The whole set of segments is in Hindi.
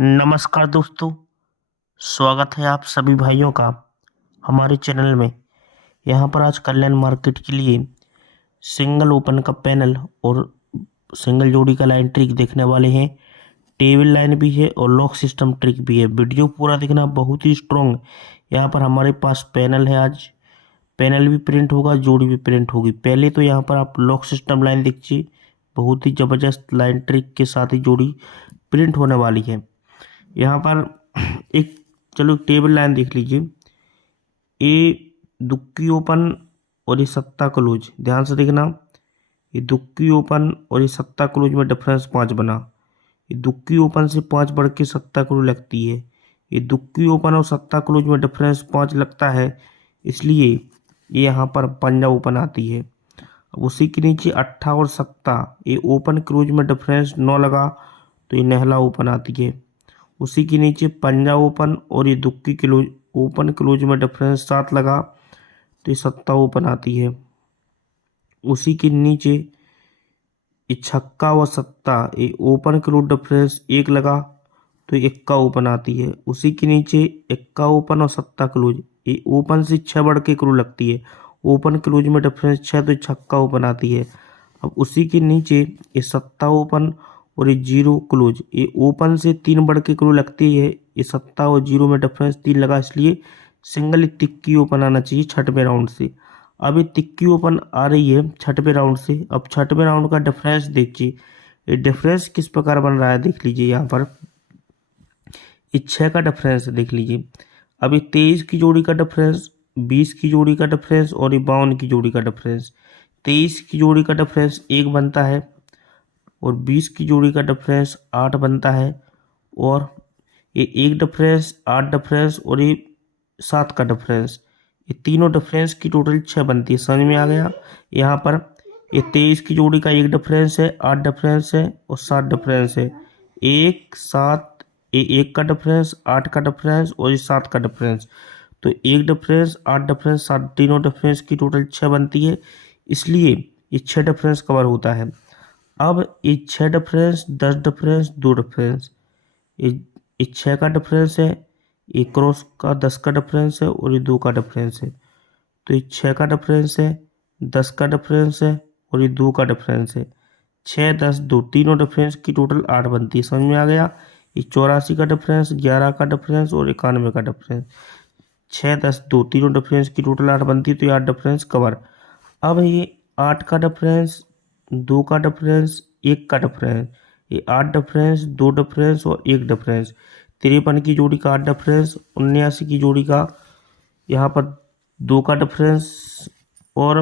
नमस्कार दोस्तों। स्वागत है आप सभी भाइयों का हमारे चैनल में। यहाँ पर आज कल्याण मार्केट के लिए सिंगल ओपन का पैनल और सिंगल जोड़ी का लाइन ट्रिक देखने वाले हैं। टेबल लाइन भी है और लॉक सिस्टम ट्रिक भी है। वीडियो पूरा देखना, बहुत ही स्ट्रॉन्ग। यहाँ पर हमारे पास पैनल है। आज पैनल भी प्रिंट होगा, जोड़ी भी प्रिंट होगी। पहले तो यहाँ पर आप लॉक सिस्टम लाइन देखिए, बहुत ही ज़बरदस्त लाइन ट्रिक के साथ ही जोड़ी प्रिंट होने वाली है। यहाँ पर एक चलो टेबल लाइन देख लीजिए। ये दुक्की ओपन और ये सत्ता क्लोज, ध्यान से देखना। ये दुक्की ओपन और ये सत्ता क्लोज में डिफरेंस 5 बना। ये दुक्की ओपन से 5 बढ़ के सत्ता क्लोज लगती है। ये दुक्की ओपन और सत्ता क्लोज में डिफरेंस 5 लगता है, इसलिए ये यहाँ पर पंजा ओपन आती है। अब उसी के नीचे अट्ठा और सत्ता, ये ओपन क्लोज में डिफरेंस 9 लगा तो ये नहला ओपन आती है। उसी के नीचे पंजा ओपन और ये दुक्की क्लोज, ओपन क्लोज में डिफरेंस 7 लगा तो ये सत्ता ओपन आती है। उसी के नीचे ये छक्का व सत्ता, ये ओपन क्लोज डिफरेंस 1 लगा तो ये इक्का ओपन आती है। उसी के नीचे इक्का ओपन और सत्ता क्लोज, ये ओपन से 6 बढ़ के क्लोज लगती है। ओपन क्लोज में डिफरेंस 6 तो छक्का ओपन आती है। अब उसी के नीचे ये सत्ता ओपन और ये जीरो क्लोज, ये ओपन से 3 बढ़ के क्लोज लगती है। ये सत्ता और जीरो में डिफरेंस 3 लगा, इसलिए सिंगल तिक्की ओपन आना चाहिए छठवें राउंड से। अब ये तिक्की ओपन आ रही है छठवें राउंड से। अब छठवें राउंड का डिफरेंस देखिए, ये डिफरेंस किस प्रकार बन रहा है देख लीजिए। यहाँ पर ये 6 का डिफरेंस देख लीजिए। अब ये 23 की जोड़ी का डिफरेंस, 20 की जोड़ी का डिफरेंस और ये 52 की जोड़ी का डिफरेंस। 23 की जोड़ी का डिफरेंस 1 बनता है और 20 की जोड़ी का डिफरेंस 8 बनता है। और ये 1 डिफरेंस, 8 डिफरेंस और ये 7 का डिफरेंस, ये तीनों डिफरेंस की टोटल 6 बनती है। समझ में आ गया। यहाँ पर ये 23 की जोड़ी का 1 डिफरेंस है, 8 डिफरेंस है और 7 डिफरेंस है। 1 7, ये 1 का डिफरेंस, 8 का डिफरेंस और ये 7 का डिफरेंस। तो 1 डिफरेंस, 8 डिफरेंस, 7, तीनों डिफरेंस की टोटल 6 बनती है, इसलिए ये 6 डिफरेंस कवर होता है। अब ये 6 डिफरेंस, 10 डिफरेंस, 2 डिफरेंस, ये 6 का डिफरेंस है, ये क्रॉस का 10 का डिफरेंस है और ये 2 का डिफरेंस है। तो ये 6 का डिफरेंस है, 10 का डिफरेंस है और ये 2 का डिफरेंस है। 6 10 2, तीनों डिफरेंस की टोटल 8 बनती है। समझ में आ गया। ये 84 का डिफरेंस, 11 का डिफरेंस और 91 का डिफरेंस। 6 10 2, तीनों डिफरेंस की टोटल 8 बनती है, तो ये 8 डिफरेंस कवर। अब ये 8 का डिफरेंस, 2 का डिफरेंस, 1 का डिफरेंस, ये 8 डिफरेंस, 2 डिफरेंस और 1 डिफरेंस। 53 की जोड़ी का 8 डिफरेंस, 79 की जोड़ी का यहाँ पर 2 का डिफरेंस और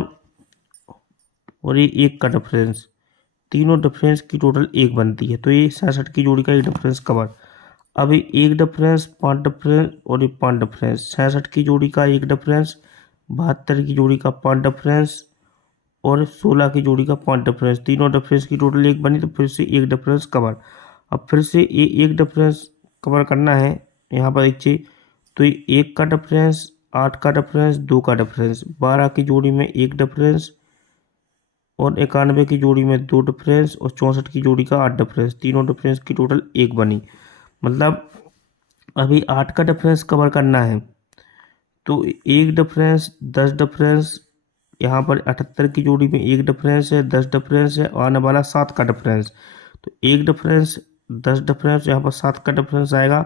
ये 1 का डिफरेंस, तीनों डिफरेंस की टोटल 1 बनती है। तो ये 66 की जोड़ी का 1 डिफरेंस कवर। अब ये 1 डिफरेंस, 5 डिफरेंस और ये 5 डिफरेंस। 66 की जोड़ी का 1 डिफरेंस, 72 की जोड़ी का 5 डिफरेंस और 16 की जोड़ी का 5 डिफरेंस। तीनों डिफरेंस की टोटल 1 बनी, तो फिर से 1 डिफरेंस कवर। अब फिर से ये 1 डिफरेंस कवर करना है। यहाँ पर देखिए, तो ये 1 का डिफरेंस, 8 का डिफरेंस, 2 का डिफरेंस, 12 की जोड़ी में 1 डिफरेंस और 91 की जोड़ी में 2 डिफरेंस और 64 की जोड़ी का 8 डिफरेंस। तीनों डिफरेंस की टोटल 1 बनी। मतलब अभी 8 का डिफरेंस कवर करना है, तो 1 डिफरेंस, 10 डिफरेंस, यहाँ पर 78 की जोड़ी में 1 डिफरेंस है, 10 डिफरेंस है और आने वाला 7 का डिफरेंस। तो 1 डिफरेंस, 10 डिफरेंस, यहाँ पर 7 का डिफरेंस आएगा।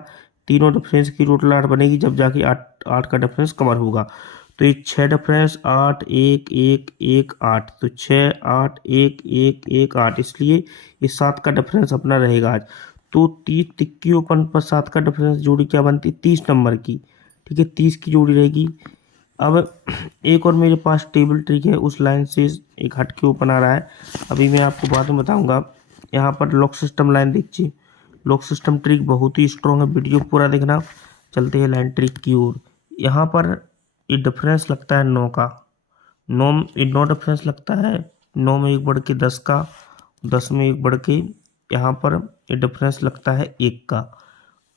तीनों डिफरेंस की टोटल 8 बनेगी, जब जाके 8 का डिफरेंस कवर होगा। तो ये 6 डिफरेंस, 8 1 1 1 8, तो 6 8 1 1 1 8, इसलिए ये 7 का डिफरेंस अपना रहेगा आज। तो 30 तिक्की ओपन पर 7 का डिफरेंस जोड़ी क्या बनती है, 30 नंबर की। ठीक है, 30 की जोड़ी रहेगी। अब एक और मेरे पास टेबल ट्रिक है, उस लाइन से एक हट के ओपन आ रहा है, अभी मैं आपको बाद में बताऊंगा। यहाँ पर लॉक सिस्टम लाइन देखिए। लॉक सिस्टम ट्रिक बहुत ही स्ट्रॉन्ग है, वीडियो पूरा देखना। चलते हैं लाइन ट्रिक की ओर। यहाँ पर ये डिफरेंस लगता है 9 का। 9 डिफरेंस लगता है। 9 में 1 बढ़ के 10 का, 10 में 1 बढ़ के यहाँ पर ये डिफरेंस लगता है 1 का।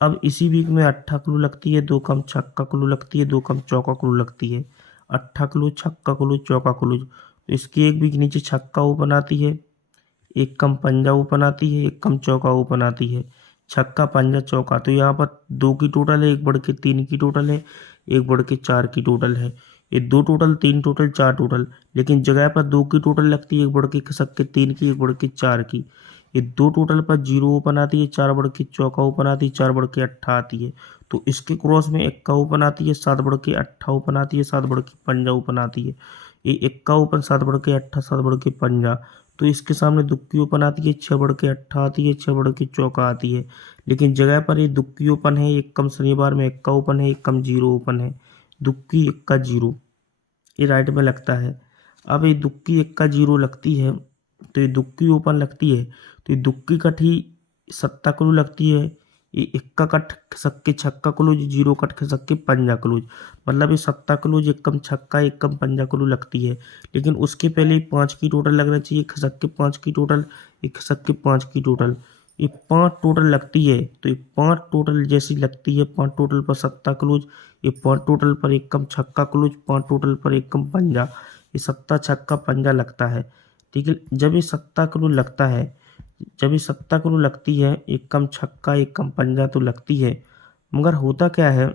अब इसी वीक में 8 क्लू लगती है, 2 कम छक्का क्लू लगती है, 2 कम चौका क्लू लगती है। 8 क्लू, छक्का क्लू, चौका क्लू, तो इसकी एक वीक नीचे छक्का ओपन आती है, 1 कम पंजा ओपन आती है, 1 कम चौका ओपन आती है। छक्का पंजा चौका। तो यहाँ पर 2 की टोटल है, 1 बढ़ के 3 की टोटल है, 1 बढ़ के 4 की टोटल है। ये 2 टोटल, 3 टोटल, 4 टोटल, लेकिन जगह पर 2 की टोटल लगती है, 1 बढ़ के खसक के 3 की, 1 बढ़ के 4 की। ये 2 टोटल पर 0 ओपन आती है, 4 बढ़ के चौका ओपन आती है, 4 बढ़ के 8 आती है। तो इसके क्रॉस में एक्का ओपन आती है, 7 बढ़ के 8 ओपन आती है, 7 बढ़ के पंजा ओपन आती है। ये एक्का ओपन, 7 बढ़ के 8, 7 बढ़ के पंजा। तो इसके सामने दुक्की ओपन आती है, 6 बढ़ के 8 आती है, 6 बढ़ के चौका आती है। लेकिन जगह पर ये दुक्की ओपन है, एक कम शनिवार में एक्का ओपन है, एक कम 0 ओपन है। दुक्की एक्का 0 ये राइट में लगता है। अब ये दुक्की एक्का 0 लगती है, तो ये दुक्की ओपन लगती है, तो ये दुक्की कट ही सत्ता क्लू लगती है। ये इक्का कट खिसक के छक्का क्लूज, 0 कट खिसक के पंजा क्लूज, मतलब ये सत्ता क्लूज, एक कम छक्का एक कम पंजा क्लू लगती है। लेकिन उसके पहले 5 की टोटल लगना चाहिए, खिसक के 5 की टोटल, ये खिसक के 5 की टोटल, ये 5 टोटल लगती है। तो ये 5 टोटल जैसी लगती है, 5 टोटल पर सत्ता क्लूज, ये 5 टोटल पर एक कम छक्का क्लूज, 5 टोटल पर एक कम पंजा, ये सत्ता छक्का पंजा लगता है। ठीक है, जब ये सत्ता क्लू लगता है, जब ये सत्ता क्लू लगती है, एक कम छक्का एक कम पंजा तो लगती है, मगर होता क्या है,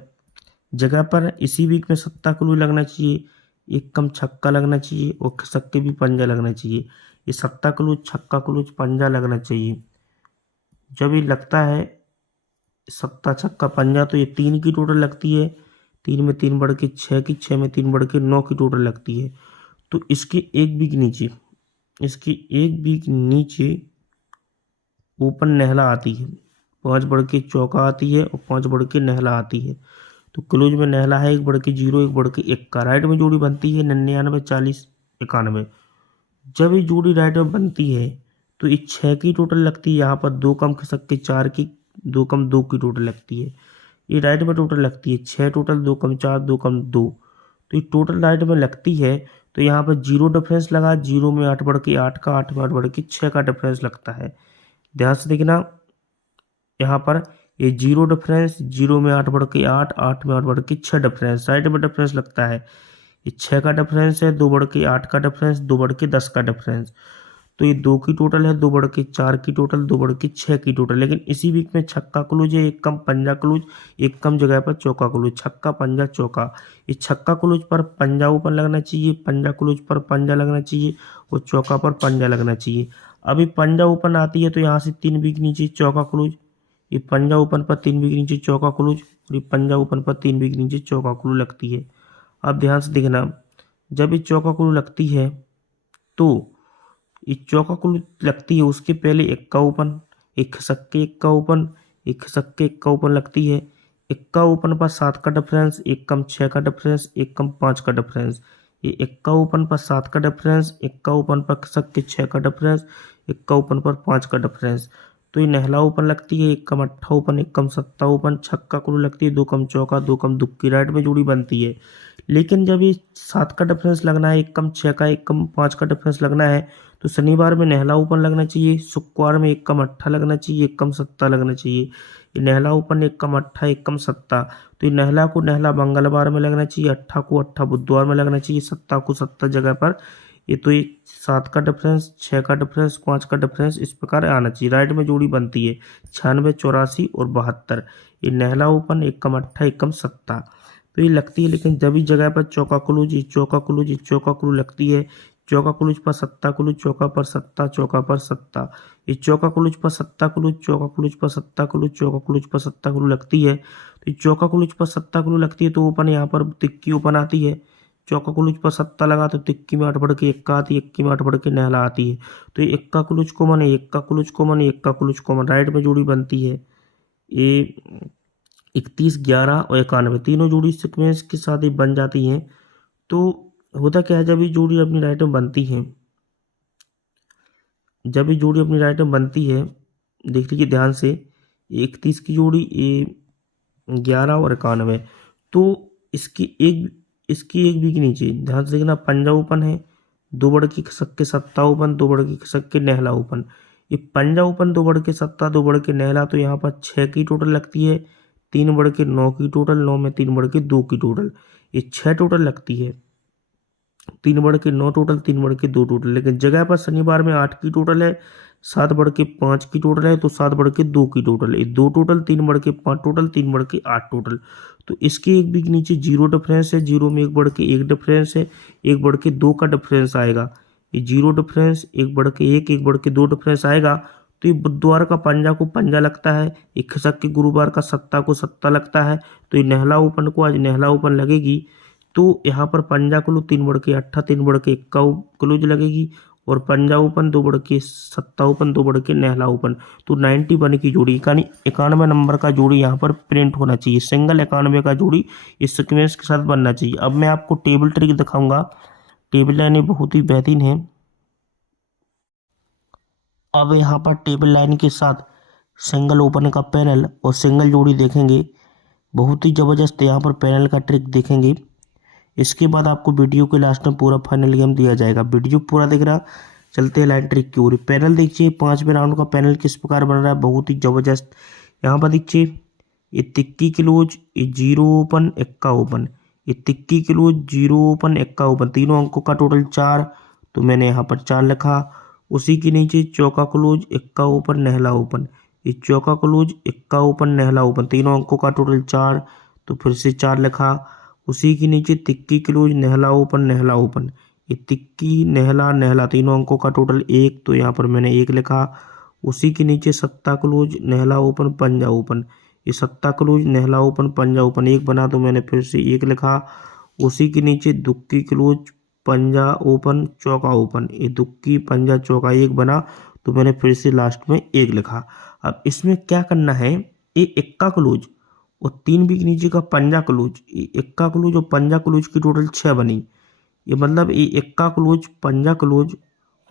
जगह पर इसी वीक में सत्ता क्लू लगना चाहिए, एक कम छक्का लगना चाहिए और खिसक के भी पंजा लगना चाहिए। ये सत्ता क्लूज, छक्का क्लूज, पंजा लगना चाहिए। जब ये लगता है सत्ता छक्का पंजा, तो ये 3 की टोटल लगती है, 3 में 3 बढ़ के 6 की, 6 में 3 बढ़ के 9 की टोटल लगती है। तो इसके एक वीक नीचे, इसकी एक वीक नीचे ओपन नहला आती है, 5 बढ़ के चौका आती है और 5 बढ़ के नहला आती है। तो क्लोज में नहला है, 1 बढ़ के 0, 1 बढ़ के 1 का। राइट में जोड़ी बनती है 99, 40, 91। जब ये जोड़ी राइट में बनती है, तो ये 6 की टोटल लगती है, यहाँ पर 2 कम खिसक के 4 की, 2 कम 2 की टोटल लगती है। ये राइट में टोटल लगती है 6 टोटल, 2 कम 4, 2 कम 2। तो ये टोटल राइट में लगती है, तो यहाँ पर 0 डिफरेंस लगा, 0 में 8 बढ़ के 8 का, 8 में 8 बढ़ के 6 का डिफरेंस लगता है। ध्यान से देखना, यहाँ पर ये 0 डिफरेंस, 0 में 8 बढ़ के 8, 8 में 8 बढ़ के 6 डिफरेंस, राइट में डिफरेंस लगता है। ये 6 का डिफरेंस है, 2 बढ़ के 8 का डिफरेंस, 2 बढ़ के 10 का डिफरेंस। तो ये 2 की टोटल है, 2 बढ़ के 4 की टोटल, 2 बढ़ के 6 की टोटल। लेकिन इसी वीक में छक्का क्लूज है, एक कम पंजा क्लूज, एक कम जगह पर चौका क्लूज, छक्का पंजा चौका। ये छक्का क्लूज पर पंजा ऊपर लगना चाहिए, पंजा क्लूज पर पंजा लगना चाहिए और चौका पर पंजा लगना चाहिए। अभी पंजा ओपन आती है, तो यहाँ से 3 वीक नीचे चौका क्लूज, ये पंजा ओपन पर 3 वीक नीचे चौका क्लूज, और ये पंजा ओपन पर 3 वीक नीचे चौका क्लू लगती है। अब ध्यान से देखना, जब ये चौका क्लू लगती है, तो ये चौका क्लू लगती है, उसके पहले एक्का ओपन, एक खिसक्के एक्का ओपन, एक खिसक्के एक्का ओपन लगती है। एक्का ओपन पर 7 का डिफरेंस, एक कम 6 का डिफरेंस, एक कम 5 का डिफरेंस। ये एक्का ओपन पर 7 का डिफरेंस, एक्का ओपन पर खिसक्के 6 का डिफरेंस, एक्का ओपन पर 5 का डिफरेंस। तो ये नहला ओपन लगती है, एक कम 8 ओपन, एक कम 7 ओपन। छक्का क्लू लगती है, 2 कम चौका, 2 कम दुक्की, राइट में जोड़ी बनती है। लेकिन जब ये 7 का डिफरेंस लगना है, एक कम 6 का, एक कम 5 का डिफरेंस लगना है, तो शनिवार में नहला ओपन लगना चाहिए, शुक्रवार में एक कम 8 लगना चाहिए, एक कम 7 लगना चाहिए। ये नहला ओपन, एक कम 8, एक कम 7। तो ये नहला को नहला मंगलवार में लगना चाहिए, 8 को 8 बुधवार में लगना चाहिए, 7 को 7 जगह पर। ये तो ये 7 का डिफरेंस, 6 का डिफरेंस, 5 का डिफरेंस, इस प्रकार आना चाहिए। राइट में जोड़ी बनती है 96, 84 और 72। ये नहला ओपन, एक कम 8, एक कम 7। तो ये लगती है, लेकिन जब इस जगह पर चौका क्लूज, ये चौका क्लूज, ये चौका क्लू लगती है, चौका क्लूज पर सत्ता क्लूज, चौका पर सत्ता, चौका पर सत्ता। ये चौका क्लूज पर सत्ता क्लूज, चौका क्लूज पर सत्ता क्लूज, चौका क्लूज पर सत्ता क्लू लगती है। तो ये चौका क्लूज पर सत्ता क्लू लगती है, तो ओपन यहाँ पर तिक्की ओपन आती है। चौका क्लूज पर सत्ता लगा, तो तिक्की में 8 बढ़ के एक्का आती है, इक्की में 8 बढ़ के नहला आती है। तो ये एक्का क्लूज कॉमन है, एक्का क्लूज कॉमन है, एक्का क्लूज कॉमन। राइट में जोड़ी बनती है ये 31, 11 और 91, तीनों जोड़ी सिक्वेंस के साथ ही बन जाती हैं। तो होता क्या है, जब ये जोड़ी अपनी राइट में बनती है, जब ये जोड़ी अपनी राइट में बनती है, देख लीजिए ध्यान से, 31 की जोड़ी, ये 11 और 91। तो इसकी एक वीक नीचे ध्यान से देखना, पंजा ओपन है, 2 बढ़ के खिसक के सत्ता ओपन, 2 बढ़ के खिसक के नहला ओपन। ये पंजा ओपन, 2 बढ़ के सत्ता, 2 बढ़ के नहला, तो यहाँ पर 6 की टोटल लगती है, 3 बढ़ के 9 की टोटल, 9 में 3 बढ़ के 2 की टोटल। ये 6 टोटल लगती है, 3 बढ़ के 9 टोटल, 3 बढ़ के 2 टोटल। लेकिन जगह पर शनिवार में 8 की टोटल है, 7/5 की टोटल है, तो 7/2 की टोटल है, 2 टोटल, 3/5 टोटल, 3/8 टोटल। तो इसके एक भी नीचे 0 डिफरेंस है, 0 में 1/1 डिफरेंस है, 1/2 का डिफरेंस आएगा। ये 0 डिफरेंस, 1/1, 1/2 डिफरेंस आएगा। तो ये बुधवार का पंजा को पंजा लगता है, ये खिसक के गुरुवार का सत्ता को सत्ता लगता है। तो ये नेहला ओपन को आज नेहला ओपन लगेगी। तो यहाँ पर पंजा क्लोज 3/8, 3/1 क्लोज लगेगी, और पंजा ओपन 2/7 ओपन, 2 नेहला ओपन। तो 91 की जोड़ी, यानी 91 नंबर का जोड़ी यहाँ पर प्रिंट होना चाहिए, सिंगल 91 का जोड़ी इस सीक्वेंस के साथ बनना चाहिए। अब मैं आपको टेबल ट्रिक दिखाऊंगा, टेबल लाइन बहुत ही बेहतरीन है। अब यहाँ पर टेबल लाइन के साथ सिंगल ओपन का पैनल और सिंगल जोड़ी देखेंगे, बहुत ही ज़बरदस्त यहाँ पर पैनल का ट्रिक देखेंगे। इसके बाद आपको वीडियो के लास्ट में पूरा फाइनल गेम दिया जाएगा। वीडियो पूरा देख रहा, चलते हैं लाइन ट्रिक की ओर। पैनल देखिए, 5वें राउंड का पैनल किस प्रकार बन रहा है, बहुत ही ज़बरदस्त। यहाँ पर देखिए, ये तिक्की क्लोज, ये 0 ओपन, एक्का ओपन, ये tikki close, 0 open, Ekka open, तीनों अंकों का टोटल 4, तो मैंने यहाँ पर 4 लिखा। उसी के नीचे चौका क्लोज, एक्का ओपन, नेहला ओपन, ये चौका क्लोज, एक्का ओपन, नेहला ओपन, तीनों अंकों का टोटल 4, तो फिर से 4 लिखा। उसी के नीचे तिक्की क्लोज, नेहला ओपन, नेहला ओपन, ये तिक्की, नेहला, नेहला, तीनों अंकों का टोटल 1, तो यहाँ पर मैंने 1 लिखा। उसी के नीचे सत्ता क्लोज, नेहला ओपन, पंजा ओपन, ये सत्ता क्लोज, नेहला ओपन, पंजा ओपन, 1 बना, तो मैंने फिर से 1 लिखा। उसी के नीचे दुक्की क्लोज, पंजा ओपन, चौका ओपन, ये दुक्की, पंजा, चौका, 1 बना, तो मैंने फिर से लास्ट में 1 लिखा। अब इसमें क्या करना है, ये एक्का क्लोज और 3 भी के नीचे का पंजा क्लोज, ये एक्का क्लोज और पंजा क्लोज की टोटल 6 बनी। ये मतलब ये एक्का क्लोज, पंजा क्लोज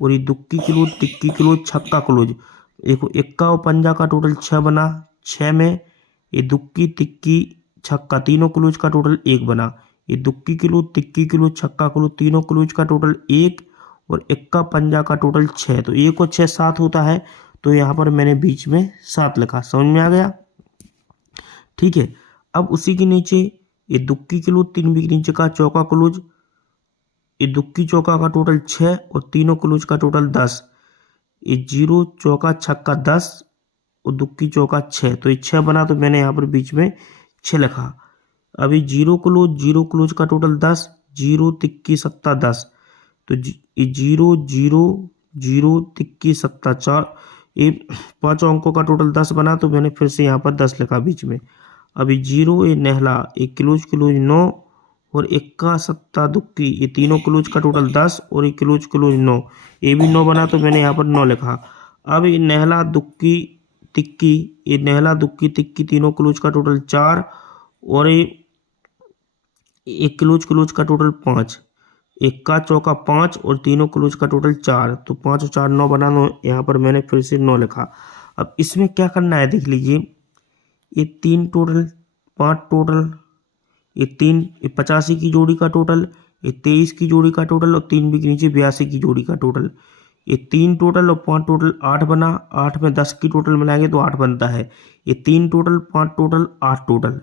और ये दुक्की क्लोज, तिक्की क्लोज, छक्का क्लोज, देखो एक्का और पंजा का टोटल 6 बना। 6 में ये दुक्की, तिक्की, छक्का, तीनों क्लोज का टोटल 1 बना। ये दुक्की क्लोज, तिक्की क्लोज, छक्का क्लोज, तीनों क्लोज का टोटल 1, और एक्का पंजा का टोटल 6, तो 1 और 6 7 होता है। तो यहाँ पर मैंने बीच में 7 लिखा, समझ में आ गया, ठीक है। अब उसी के नीचे ये दुक्की क्लोज, 3 भी के नीचे का चौका क्लोज, ये दुक्की चौका का टोटल 6 और तीनों क्लोज का टोटल 10, ये 0 चौका छक्का 10 और दुक्की चौका 6, तो ये 6 बना, तो मैंने यहाँ पर बीच में 6 लिखा। अभी 0 क्लोज, 0 क्लोज का टोटल 10, 0 तिक्की सत्ता 10, तो ये 0 0 0 तिक्की सत्ता 4, ये 5 अंकों का टोटल 10 बना, तो मैंने फिर से यहाँ पर 10 लिखा बीच में। अभी 0 ये नेहला, एक क्लोज क्लोज 9 और एक्का सत्ता दुक्की, ये तीनों क्लोज का टोटल 10 और ये क्लोज क्लोज 9, ये भी 9 बना, तो मैंने यहाँ पर 9 लिखा। अब ये नेहला, दुक्की, तिक्की, ये नेहला, दुक्की, तिक्की, तीनों क्लोज का टोटल 4 और ये एक क्लोज क्लोज का टोटल 5, एक्का चौका 5 और तीनों क्लोज का टोटल 4, तो 5 और 4 9 बना, 9, यहाँ पर मैंने फिर से 9 लिखा। अब इसमें क्या करना है, देख लीजिए, ये 3 टोटल, 5 टोटल, ये 3, ये 85 की जोड़ी का टोटल, ये 23 की जोड़ी का टोटल और 3 भी के नीचे 82 की जोड़ी का टोटल, ये 3 टोटल और 5 टोटल 8 बना। 8 में 10 की टोटल मिलाएंगे तो 8 बनता है। ये 3 टोटल, 5 टोटल, 8 टोटल,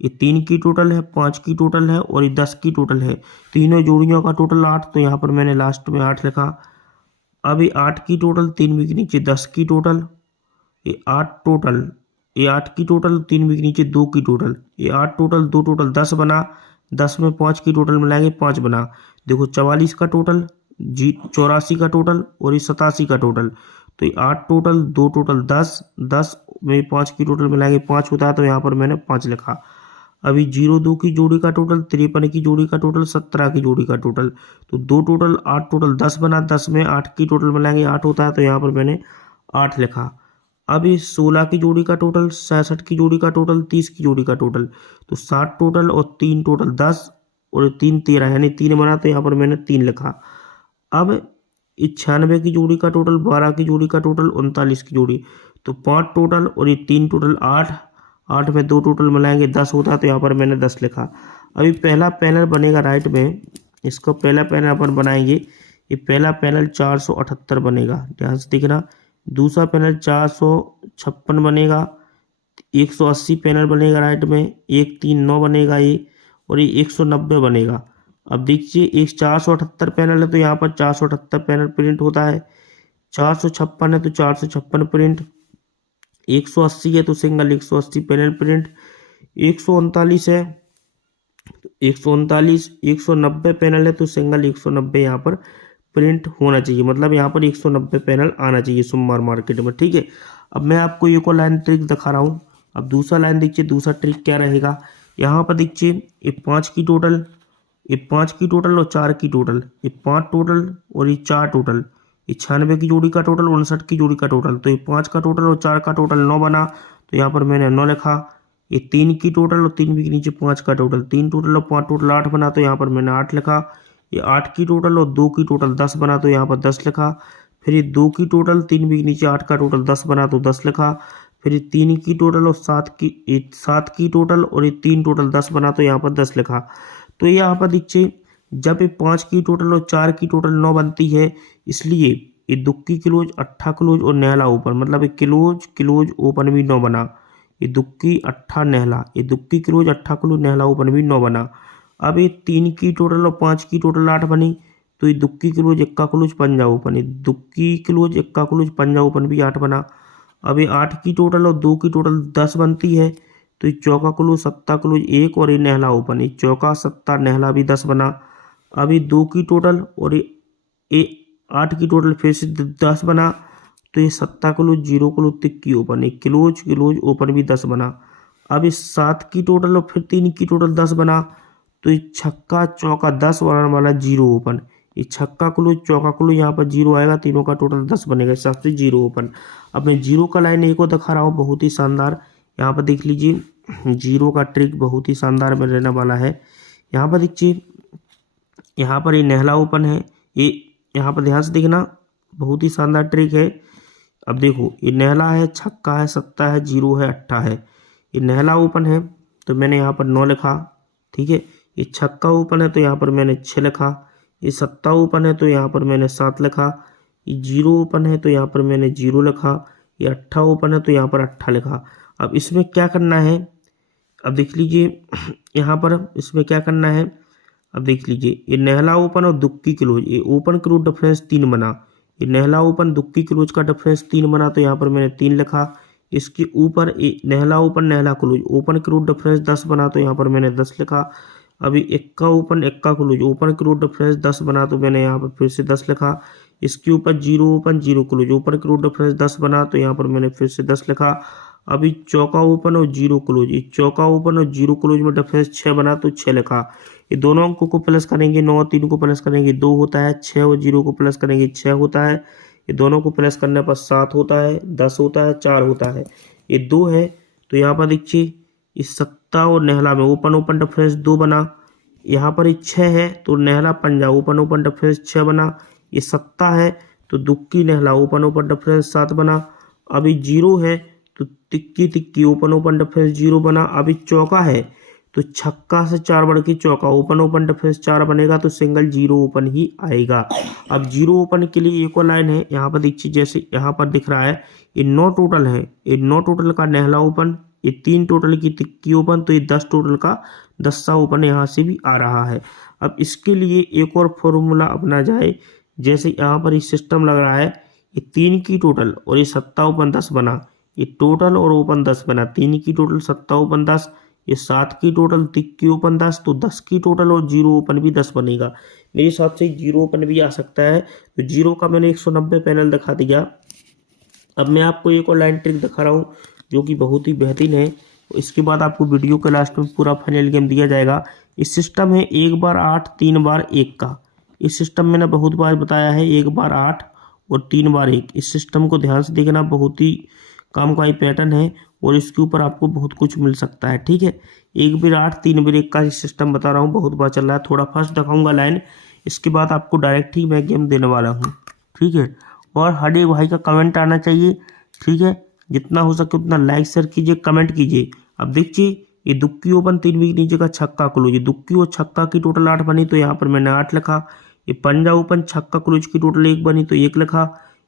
ये 3 की टोटल है, 5 की टोटल है और ये 10 की टोटल है, तीनों जोड़ियों का टोटल 8, तो यहाँ पर मैंने लास्ट में 8 लिखा। अब ये 8 की टोटल, 3 भी के नीचे 10 की टोटल, ये 8 टोटल, ये 8 की टोटल, 3 भी के नीचे 2 की टोटल, ये 8 टोटल, 2 टोटल 10 बना। 10 में 5 की टोटल मिलाएंगे 5 बना। देखो 44 का टोटल, 84 का टोटल और ये 87 का टोटल, तो ये 8 टोटल, 2 टोटल 10, 10 में 5 की टोटल मिलाएंगे 5 होता है, तो यहाँ पर मैंने 5 लिखा। अभी 0 2 की जोड़ी का टोटल, 53 की जोड़ी का टोटल, 17 की जोड़ी का टोटल, तो 2 टोटल, 8 टोटल 10 बना। 10 में 8 की टोटल मिलाएंगे 8 होता है, तो यहाँ पर मैंने 8 लिखा। अब ये 16 की जोड़ी का टोटल, 66 की जोड़ी का टोटल, 30 की जोड़ी का टोटल, तो 60 टोटल और 3 टोटल 10 और 3 13, यानी 3 बना, तो यहाँ पर मैंने 3 लिखा। अब 96 की जोड़ी का टोटल, 12 की जोड़ी का टोटल, 39 की जोड़ी, तो 5 टोटल और ये 3 टोटल 8, 8 में 2 टोटल मिलाएंगे 10 होता है, तो यहाँ पर मैंने 10 लिखा। अभी पहला पैनल बनेगा राइट में, इसको पहला पैनल अपन बनाएंगे। ये पहला पैनल 478 बनेगा, ध्यान से देखना। दूसरा पैनल 456 बनेगा। 180 पैनल बनेगा राइट में, 139 बनेगा ये, और ये 190 बनेगा। अब देखिए एक 478 पैनल है, तो यहाँ पर 478 पैनल प्रिंट होता है। 456 है तो 456 प्रिंट, 180 है तो सिंगल 180 पैनल प्रिंट, 139 है 139, 190 पैनल है तो सिंगल 190 यहाँ पर प्रिंट होना चाहिए, मतलब यहाँ पर 190 पैनल आना चाहिए सोमवार मार्केट में। ठीक है, अब मैं आपको एक और लाइन ट्रिक दिखा रहा हूँ। अब दूसरा लाइन देखिए, दूसरा ट्रिक क्या रहेगा। यहाँ पर देखिए ये 5 की टोटल, ये 5 की टोटल और 4 की टोटल, ये 5 टोटल और ये 4 टोटल, ये 96 की जोड़ी का टोटल, 59 की जोड़ी का टोटल, तो ये 5 का टोटल और 4 का टोटल 9 बना, तो यहाँ पर मैंने 9 लिखा। ये 3 की टोटल और 3 के नीचे 5 का टोटल, 3 टोटल और 5 टोटल 8 बना, तो यहाँ पर मैंने 8 लिखा। ये 8 की टोटल और 2 की टोटल 10 बना, तो यहाँ पर 10 लिखा। फिर ये 2 की टोटल, 3 के नीचे 8 का टोटल 10 बना, तो 10 लिखा। फिर ये 3 की टोटल और 7 की टोटल और ये 3 टोटल 10 बना, तो यहाँ पर 10 लिखा। तो यहाँ पर देखिए जब ये 5 की टोटल और 4 की टोटल 9 बनती है, इसलिए ये दुक्की क्लोज, अट्ठा क्लोज और नहला ओपन, मतलब ये क्लोज क्लोज ओपन भी 9 बना। ये दुक्की अट्ठा नहला, ये दुक्की क्लोज अट्ठा क्लोज नहला ओपन भी 9 बना। अब ये 3 की टोटल और 5 की टोटल 8 बनी, तो ये दुक्की क्लोज इक्का क्लोज पंजा ओपन, ये दुक्की क्लोज इक्का क्लोज पंजा ओपन भी 8 बना। अब ये 8 की टोटल और 2 की टोटल 10 बनती है, तो ये चौका क्लोज सत्ता क्लोज 1 और ये नहला ओपन, ये चौका सत्ता नहला भी 10 बना। अब ये 2 की टोटल और ये 8 की टोटल फिर से 10 बना, तो ये सत्ता क्लोज 0 क्लोज तिक्की ओपन, ये क्लोज क्लोज ओपन भी 10 बना। अब ये 7 की टोटल और फिर 3 की टोटल 10 बना, तो ये छक्का चौका 10 बनाने वाला 0 ओपन, ये छक्का क्लोज चौका क्लोज यहाँ पर 0 आएगा, तीनों का टोटल 10 बनेगा, हिसाब से 0 ओपन। अब मैं 0 का लाइन एक और दिखा रहा हूँ, बहुत ही शानदार। यहाँ पर देख लीजिए 0 का ट्रिक बहुत ही शानदार में रहने वाला है। यहाँ पर देखिए, यहाँ पर ये नहला ओपन है, ये यहाँ पर ध्यान से देखना, बहुत ही शानदार ट्रिक है। अब देखो ये नहला है, छक्का है, सत्ता है, 0 है, अट्ठा है। ये नहला ओपन है तो मैंने यहाँ पर 9 लिखा। ठीक है, ये छक्का ओपन है तो यहाँ पर मैंने 6 लिखा। ये सत्ता ओपन है तो यहाँ पर मैंने 7 लिखा। ये 0 ओपन है तो यहाँ पर मैंने 0 लिखा। ये अट्ठा ओपन है तो यहाँ पर अट्ठा लिखा। अब इसमें क्या करना है, अब देख लीजिए यहाँ पर इसमें क्या करना है। अब देख लीजिए ये नहला ओपन और दुक्की क्लोज, ये ओपन क्लोज डिफरेंस 3 बना। ये नहला ओपन दुक्की क्लोज का डिफरेंस 3 बना, तो यहाँ पर मैंने 3 लिखा। इसके ऊपर नहला ओपन नहला क्लोज ओपन क्लोज डिफरेंस 10 बना, तो यहाँ पर मैंने 10 लिखा। अभी इक्का ओपन इक्का क्लोज ओपन क्लोज डिफरेंस 10 बना, तो मैंने यहाँ पर फिर से 10 लिखा। इसके ऊपर 0 open 0 close open close difference 10 बना, तो यहाँ पर मैंने फिर से 10 लिखा। अभी चौका ओपन और 0 क्लोज, ये चौका ओपन और 0 क्लोज में डिफरेंस 6 बना, तो 6 लिखा। ये दोनों अंकों को प्लस करेंगे, 9 और 3 को प्लस करेंगे 2 होता है, 6 और 0 को प्लस करेंगे 6 होता है। ये दोनों को प्लस करने पर 7 होता है, 10 होता है, 4 होता है। ये 2 है तो यहाँ पर देखिए इस सत्ता और नहला में ओपन ओपन डिफरेंस 2 बना। यहाँ पर ये 6 है तो नहला पंजा ओपन ओपन डिफरेंस 6 बना। ये सत्ता है तो दुक्की नहला ओपन ओपन डिफरेंस 7 बना। अभी 0 है तो tikki tikki open open difference 0 बना। अभी चौका है तो छक्का से 4 बढ़ के चौका ओपन ओपन डिफरेंस 4 बनेगा, तो सिंगल 0 ओपन ही आएगा। अब 0 ओपन के लिए एक और लाइन है, यहाँ पर देखिए जैसे यहाँ पर दिख रहा है ये 9 टोटल है, ये 9 टोटल का नहला ओपन, ये 3 टोटल की तिक्की ओपन, तो ये 10 टोटल का 10सा ओपन यहाँ से भी आ रहा है। अब इसके लिए एक और फॉर्मूला अपना जाए, जैसे यहाँ पर ये सिस्टम लग रहा है, ये 3 की टोटल और ये सत्ता ओपन 10 बना, ये टोटल और ओपन 10 बना, 3 की टोटल सत्ता ओपन 10, ये 7 की टोटल तिक्की ओपन 10, तो 10 की टोटल और 0 ओपन भी 10 बनेगा। मेरे हिसाब से 0 ओपन भी आ सकता है, तो 0 का मैंने 190 पैनल दिखा दिया। अब मैं आपको एक और लाइन ट्रिक दिखा रहा हूँ जो कि बहुत ही बेहतरीन है। इसके बाद आपको वीडियो के लास्ट में पूरा फाइनल गेम दिया जाएगा। इस सिस्टम है 1 बार 8 3 बार 1 का। इस सिस्टम मैंने बहुत बार बताया है, 1 बार 8 और 3 बार 1। इस सिस्टम को ध्यान से देखना, बहुत ही काम का ही पैटर्न है और इसके ऊपर आपको बहुत कुछ मिल सकता है। ठीक है, 1 बार 8 3 बार 1 का सिस्टम बता रहा हूँ, बहुत बार चल रहा है। थोड़ा फर्स्ट दिखाऊंगा लाइन, इसके बाद आपको डायरेक्ट ही मैं गेम देने वाला हूँ। ठीक है, और हर एक भाई का कमेंट आना चाहिए। ठीक है, जितना हो सके उतना लाइक शेयर कीजिए, कमेंट कीजिए। अब देखिए ये दुक्की ओपन 3 वीक नीचे का छक्का क्लोज, ये दुक्की और छक्का की टोटल 8 बनी, तो यहाँ पर मैंने 8 लिखा। ये पंजा ओपन छक्का क्लोज की टोटल 1 बनी, तो 1 लिखा।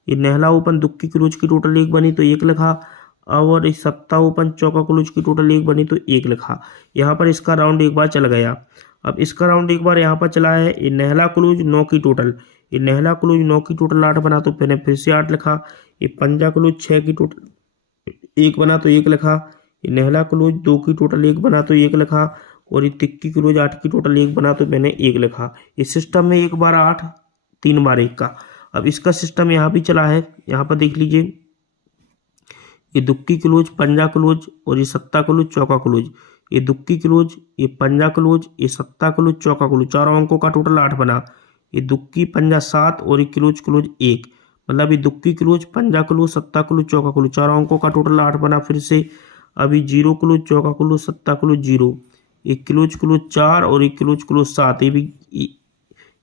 ये नहला ओपन दुक्की क्लोज की टोटल 1 बनी, तो 1 लिखा। और इस सत्ता ओपन चौका क्लोज की टोटल 1 बनी, तो 1 लिखा। यहाँ पर इसका राउंड एक बार चल गया। अब इसका राउंड एक बार यहाँ पर चला है। ये नहला क्लोज 9 की टोटल, ये नेहला क्लोज 9 की टोटल 8 बना तो मैंने फिर से 8 लिखा। ये पंजा क्लोज 6 की टोटल 1 बना तो 1 लिखा। ये नेहला क्लोज 2 की टोटल 1 बना तो 1 लिखा। और ये तिक्की क्लोज 8 की टोटल 1 बना तो मैंने 1 लिखा। इस सिस्टम में 1 बार 8 3 बार 1 का। अब इसका सिस्टम यहाँ भी चला है, यहाँ पर देख लीजिए। ये दुक्की क्लोज, पंजा क्लोज और ये सत्ता क्लोज, चौका क्लोज। ये दुक्की क्लोज, ये पंजा क्लोज, ये सत्ता क्लोज, चौका क्लोज, चारों अंकों का टोटल 8 बना। ये दुक्की पंजा 7 और ये क्लोज क्लोज 1, मतलब ये दुक्की क्लोज, पंजा क्लोज, सत्ता क्लोज, चौका क्लोज, चारों अंकों का टोटल 8 बना। फिर से अभी 0 क्लोज, चौका क्लोज, सत्ता क्लोज 0, ये क्लोज क्लोज 4 और ये क्लोज क्लोज 7, ये भी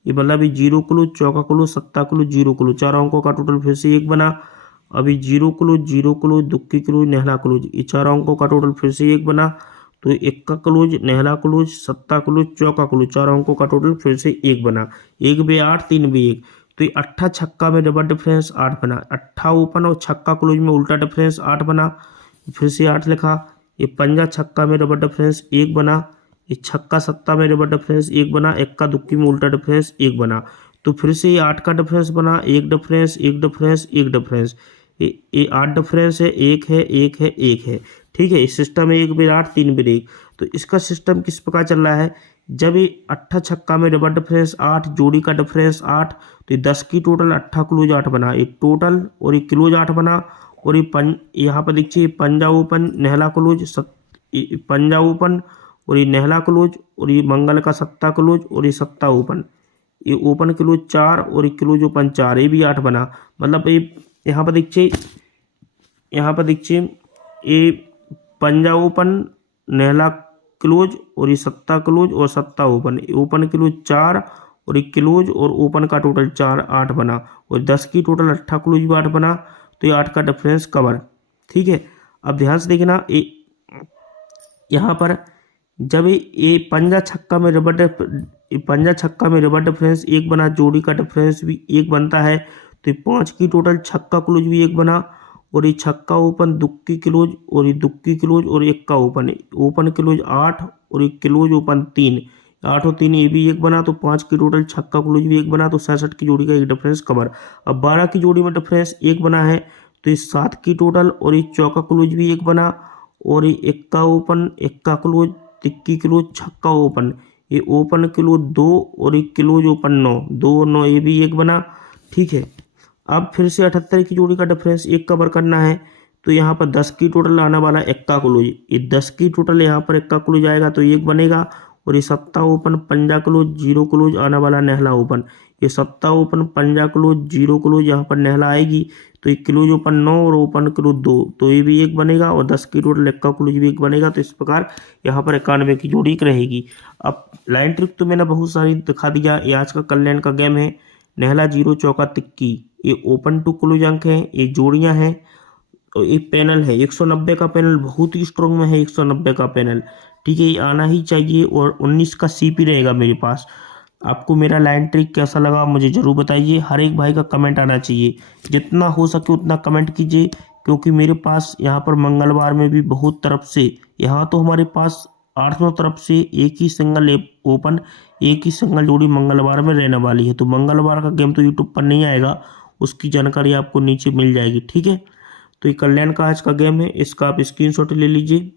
ये मतलब ये 0 क्लोज, चौका क्लोज, सत्ता क्लोज, 0 क्लोज, चारों अंकों का टोटल फिर से 1 बना। अभी 0 क्लोज, दुक्की क्लोज, नेहला क्लोज, ये चारों अंकों का टोटल फिर से 1 बना। तो 1 का क्लोज, नेहला क्लोज, सत्ता क्लोज, चौका क्लोज, चारों अंकों का टोटल फिर से 1 बना। 1 बे 8, 3 बे 1, तो ये अट्ठा छक्का में डबल डिफरेंस 8 बना। अट्ठा ओपन और छक्का क्लोज में उल्टा डिफरेंस 8 बना, फिर से 8 लिखा। ये पंजा छक्का में डबल डिफरेंस 1 बना। ये छक्का सत्ता में डबल डिफरेंस 1 बना। इक्का दुक्की में उल्टा डिफरेंस 1 बना। तो फिर से ये 8 का डिफरेंस बना, 1 डिफरेंस, 1 डिफरेंस, 1 डिफरेंस, ये 8 डिफरेंस है, 1 है, 1 है, 1 है। ठीक है, इस सिस्टम में 1 बेर 8, 3 बेर 1। तो इसका सिस्टम किस प्रकार चल रहा है, जब ये अट्ठा छक्का में डबल डिफरेंस 8, जोड़ी का डिफरेंस 8, तो ये 10 की टोटल, अट्ठा क्लोज 8 बना, ये टोटल और ये क्लोज 8 बना। और ये यहाँ पर देखिए पंजा ओपन, नेहला क्लोज, पंजा ओपन और ये नेहला क्लोज और ये मंगल का सत्ता क्लोज और ये सत्ता ओपन, ये ओपन क्लोज 4 और ये क्लोज ओपन 4, ये भी 8 बना। मतलब ये यहाँ पर देखिए, ये पंजा ओपन, नेहला क्लोज और ये सत्ता क्लोज और सत्ता ओपन, ओपन क्लोज 4 और ये क्लोज और ओपन का टोटल 4, 8 बना। और 10 की टोटल, अट्ठा क्लोज भी 8 बना, तो ये 8 का डिफरेंस कवर। ठीक है, अब ध्यान से देखना, यहाँ पर जब ये पंजा छक्का में रबर डिफरेंस 1 बना, जोड़ी का डिफरेंस भी 1 बनता है, तो 5 की टोटल छक्का क्लोज भी 1 बना। और ये छक्का ओपन, दुक्की क्लोज और ये दुक्की क्लोज और एक का ओपन, ओपन क्लोज 8 और ये क्लोज ओपन 3, 8 और 3 ये भी 1 बना। तो 5 की टोटल छक्का क्लोज भी 1 बना, तो 66 की जोड़ी का एक डिफरेंस कवर। अब 12 की जोड़ी में डिफरेंस 1 बना है, तो ये 7 की टोटल और ये चौका क्लोज भी 1 बना। और ये इक्का ओपन, इक्का क्लोज, तिक्की क्लोज, छक्का ओपन, ये ओपन क्लोज 2 और ये क्लोज ओपन 9, 2 और 9 ये भी 1 बना। ठीक है, अब फिर से 78 की जोड़ी का डिफरेंस 1 कवर करना है, तो यहाँ पर 10 की टोटल आने वाला इक्का क्लोज, ये 10 की टोटल यहाँ पर इक्का क्लोज आएगा तो 1 बनेगा। और ये सत्ता ओपन, पंजा क्लोज, 0 क्लोज आने वाला नेहला ओपन, ये सत्ता ओपन, पंजा क्लोज, 0 क्लोज यहाँ पर नेहला आएगी, तो ये क्लोज ओपन 9 और ओपन क्लोज 2, तो ये भी 1 बनेगा। और 10 की टोटल इक्का क्लोज भी 1 बनेगा। तो इस प्रकार यहाँ पर 91 की जोड़ी एक रहेगी। अब लाइन ट्रिक तो मैंने बहुत सारी दिखा दिया। ये आज का कल्याण का गेम है, नेहला 0, चौका तिक्की, ये ओपन टू क्लोज अंक है, ये जोड़ियाँ हैं। और एक पैनल है 190 का पैनल, बहुत ही स्ट्रॉन्ग में है 190 का पैनल। ठीक है, ये आना ही चाहिए। और 19 का सीपी रहेगा मेरे पास। आपको मेरा लाइन ट्रिक कैसा लगा मुझे ज़रूर बताइए। हर एक भाई का कमेंट आना चाहिए, जितना हो सके उतना कमेंट कीजिए, क्योंकि मेरे पास यहाँ पर मंगलवार में भी बहुत तरफ से, यहाँ तो हमारे पास 800 तरफ से एक ही सिंगल ओपन, एक ही सिंगल जोड़ी मंगलवार में रहने वाली है। तो मंगलवार का गेम तो यूट्यूब पर नहीं आएगा, उसकी जानकारी आपको नीचे मिल जाएगी। ठीक है, तो ये कल्याण का आज का गेम है, इसका आप स्क्रीनशॉट ले लीजिए।